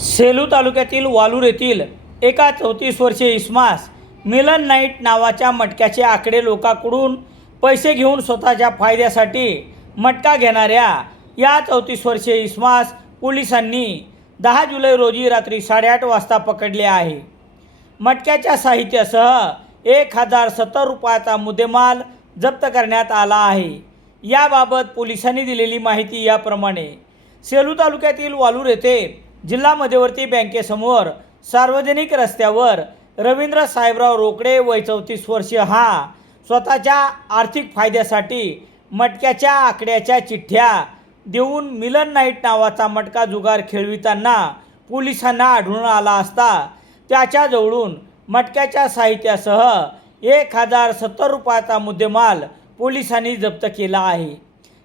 सेलू तालुक्यातील वालूर येथील एका चौतीस वर्षीय इस्मास मिलन नाईट नावाच्या मटक्याचे आकडे लोकांकडून पैसे घेऊन स्वतःच्या फायद्यासाठी मटका घेणाऱ्या या चौतीस वर्षीय इस्मास पोलिसांनी दहा जुलै रोजी रात्री साडेआठ वाजता पकडले आहे. मटक्याच्या साहित्यासह एक हजार सत्तर रुपयाचा मुद्देमाल जप्त करण्यात आला आहे. याबाबत पोलिसांनी दिलेली माहिती याप्रमाणे. सेलू तालुक्यातील वालूर येथे जिल्हा मध्यवर्ती बँकेसमोर सार्वजनिक रस्त्यावर रवींद्र साहेबराव रोकडे वय चौतीस वर्षीय हा स्वतःच्या आर्थिक फायद्यासाठी मटक्याच्या आकड्याच्या चिठ्ठ्या देऊन मिलन नाईट नावाचा मटका जुगार खेळविताना पोलिसांना आढळून आला असता त्याच्याजवळून मटक्याच्या साहित्यासह एक हजार सत्तर रुपयाचा मुद्देमाल पोलिसांनी जप्त केला आहे.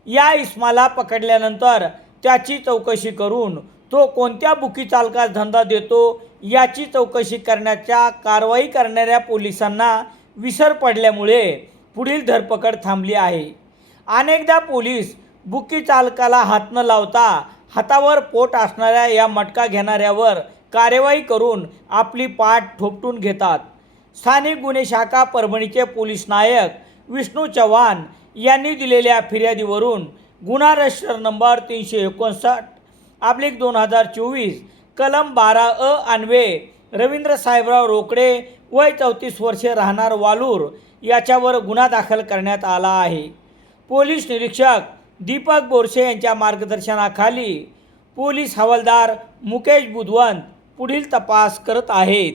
या इस्माला पकडल्यानंतर त्याची चौकशी करून तो कोणत्या बुकी चालकास धंदा देतो याची चौकशी करण्याच्या कारवाई करणाऱ्या पोलिसांना विसर पडल्यामुळे पुढील धरपकड थांबली आहे. अनेकदा पोलीस बुकी चालकाला हात न लावता हातावर पोट असणाऱ्या या मटका घेणाऱ्यावर कार्यवाही करून आपली पाठ ठोपटून घेतात. स्थानिक गुन्हे शाखा परभणीचे पोलीस नायक विष्णू चव्हाण यांनी दिलेल्या फिर्यादीवरून गुन्हा रजिस्टर नंबर तीनशे एकोणसाठ आपले दोन हजार चोवीस कलम बारा अ अन्वे रवींद्र साहेबराव रोकडे वय चौतीस वर्षे राहणार वालूर याच्यावर गुन्हा दाखल करण्यात आला आहे. पोलीस निरीक्षक दीपक बोरसे यांच्या मार्गदर्शनाखाली पोलीस हवालदार मुकेश बुधवंत पुढील तपास करत आहेत.